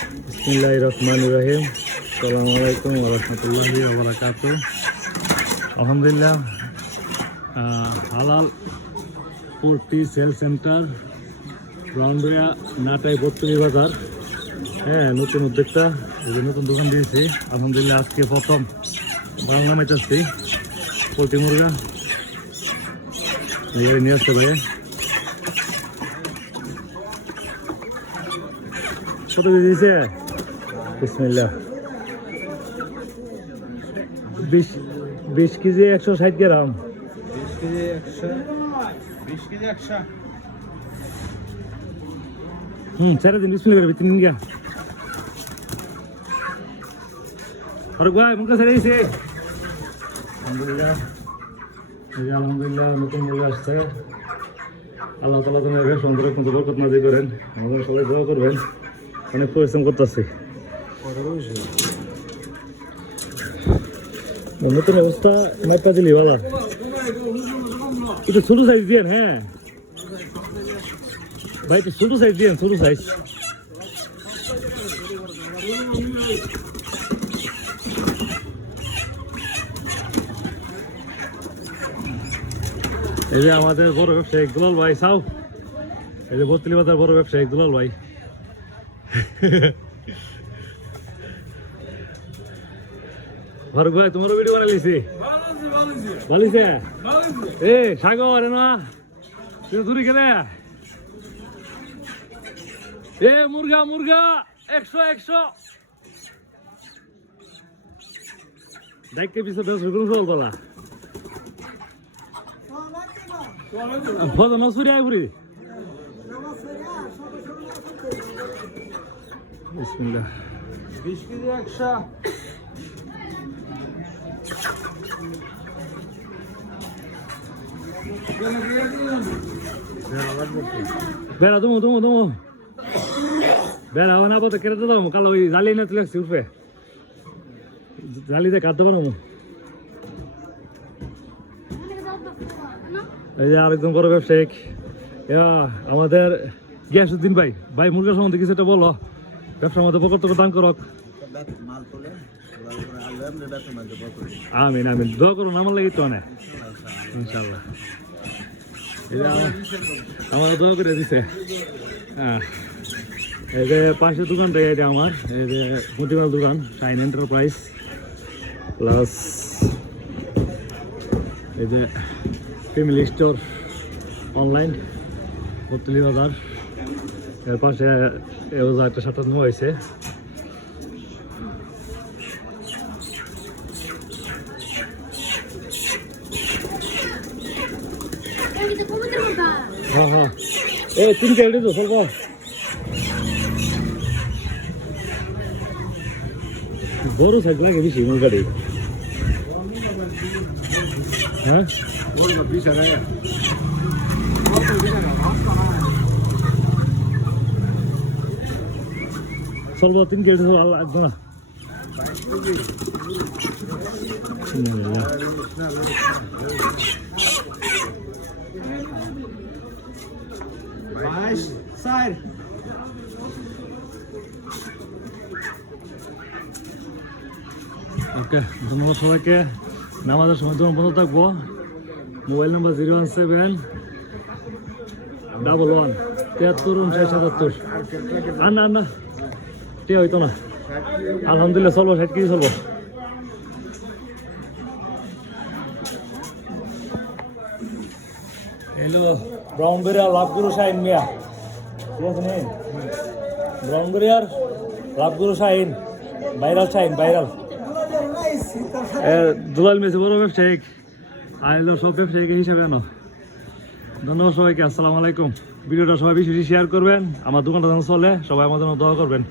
বিসমিল্লাহির রহমানির রহিম। আসসালামু আলাইকুম ওয়া রাহমাতুল্লাহি ওয়া বারাকাতুহু। আলহামদুলিল্লাহ, হালাল পোল্ট্রি সেল সেন্টার, ব্রাউনবাড়িয়া নাটাই বত্তরি বাজার। হ্যাঁ, নতুন উদ্যোক্তা, এই যে নতুন দোকান দিয়েছি। আলহামদুলিল্লাহ, আজকে প্রথম বাংলা মেটাচ্ছি পোল্ট্রি মুরগা। এইগুলো নিয়ে আসতে ভাই, কত কেজি দিয়েছে? বিসমিল্লাহ, 20 কেজি 160 গ্রাম। 20 কেজি 100। ছেড়ে দিন, বিসমিল্লাহ করে 3 দিন গা। ফারুক ভাই মুখে ছেড়ে দিয়েছে। আলহামদুলিল্লাহ, আলহামদুলিল্লাহ, নতুন মুরগা আসছে। আল্লাহ তাআলা তোমার সুন্দর কিন্তু বরকত নাজিল করেন। আমাদের সবাই দোয়া করবেন। অনেক পরিশ্রম করতেছি। নতুন অবস্থা মাইপা দিলি বালা, একটু ছোট সাইজ দিয়েন। হ্যাঁ ভাই, একটু ছোট সাইজ দিয়েন, ছোট সাইজ। এই যে আমাদের বড় ব্যবসায়ী দুলাল ভাই সাউ, এই যে বত্তলি বাজার বড় ব্যবসায়ী দুলাল ভাই। ফারুক ভাই, তোমারও ভিডিও বানাইছি। ভালিছে এ সাগর না দূরে গেলে এ মুরগা মুরগা 100 দেখতে পিছু 10 রকম বলা ফটো নসুরি আইবুরি। বিসমিল্লাহ, 20 কেজি 100। বেড়া দমো বেড়া না বলতে কেটে দাম কালো ওই জালি না তুলে উঠবে, জালিতে কাটতে পারো। এই যে আরেকজন বড় ব্যবসায়িক আমাদের গিয়াসউদ্দিন ভাই। ভাই মুরগা সম্বন্ধে কিছু একটা বলো, ব্যবসার মধ্যে বকর তোকে দান করক। আমিন আমিন, দোয়া করুন আমার লাগে তো অনেক ইনশাল্লাহ। আমার দোয়া করে দিছে। হ্যাঁ, এই যে পাশের দোকানটা এটা আমার, এই যে মুদিমাল দোকান শাইন এন্টারপ্রাইজ প্লাস এই যে ফ্যামিলি স্টোর অনলাইন বত্তলি বাজার। এর পাশে একটা শাটার নেওয়া হয়েছে। হ্যাঁ হ্যাঁ, এ 3 কেজি তো স্বল্প বড় সাইজ লাগে বেশি মুরগাটি। হ্যাঁ স্বল্প 3 কেজি লাগবে না। ওকে, ধন্যবাদ সবাইকে। নামাজের সময় তোমার বন্ধ থাকবো। মোবাইল নাম্বার 01711 73 আর না টিয়া হইতো না। আলহামদুলিল্লাহ চলবো, 60 কেজি চলবো। হ্যালো, ব্রাউনবাড়িয়া লাভগুরু শাহিন মিয়া, ঠিক আছে নি? ব্রাউনবাড়িয়ার লাভগুরু শাহিন, ভাইরাল শাহিন, ভাইরাল দুলাল মেসি বড় ব্যবসায়িক। আইলো সব ব্যবসায়িক হিসাবে আনো। ধন্যবাদ সবাইকে, আসসালামু আলাইকুম। ভিডিওটা সবাই বেশি বেশি শেয়ার করবেন, আমার দোকানটা যেন চলে, সবাই আমার জন্য দোয়া করবেন।